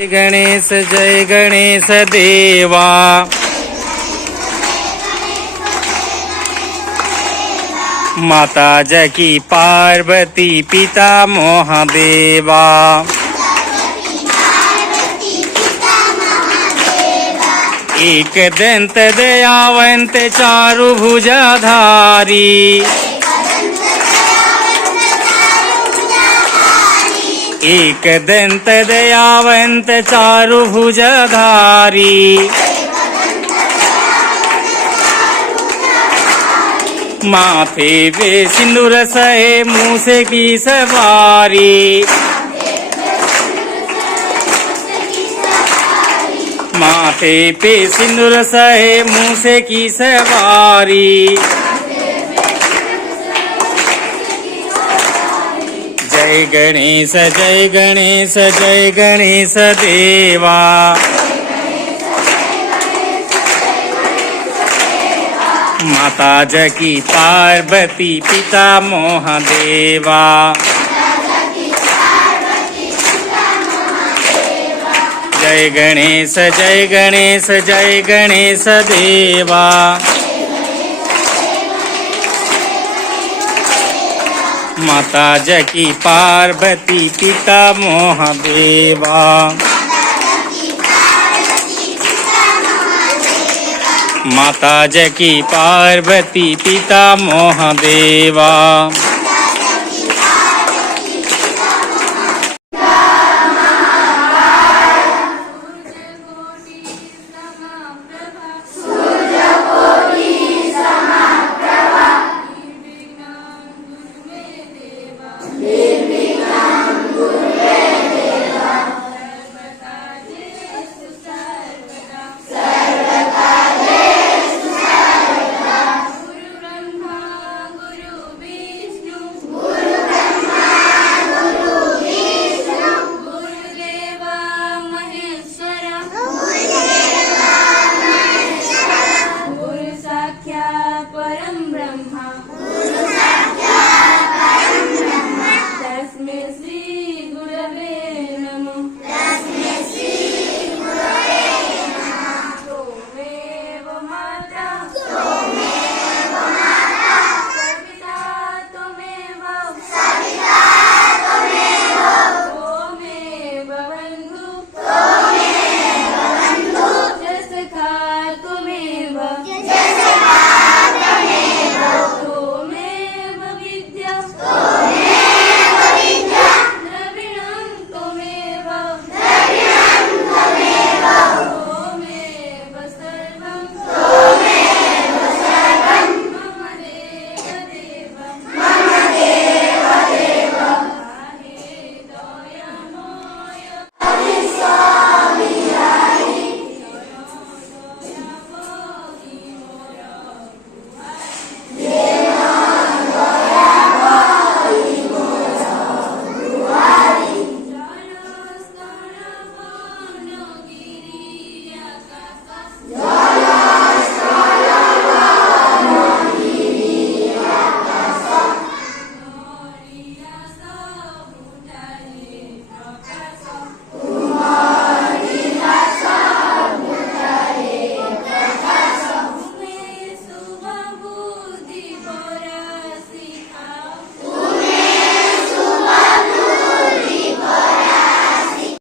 जय गणेश देवा। माता जकी पार्वती पिता महादेवा। एक दंत दयावंत चारु भुजाधारी। एक दंत दयावंत चारु भुजाधारी। माथे पे सिंदूर सहे मूसे की सवारी। माथे पे सिंदूर सहे मूसे की सवारी। जय गणेश जय गणेश जय गणेश देवा। माता जकी पार्वती पिता महादेवा। जय गणेश जय गणेश जय गणेश देवा। माता जकी पार्वती पिता महादेवा। माता जकी पार्वती पिता महादेवा।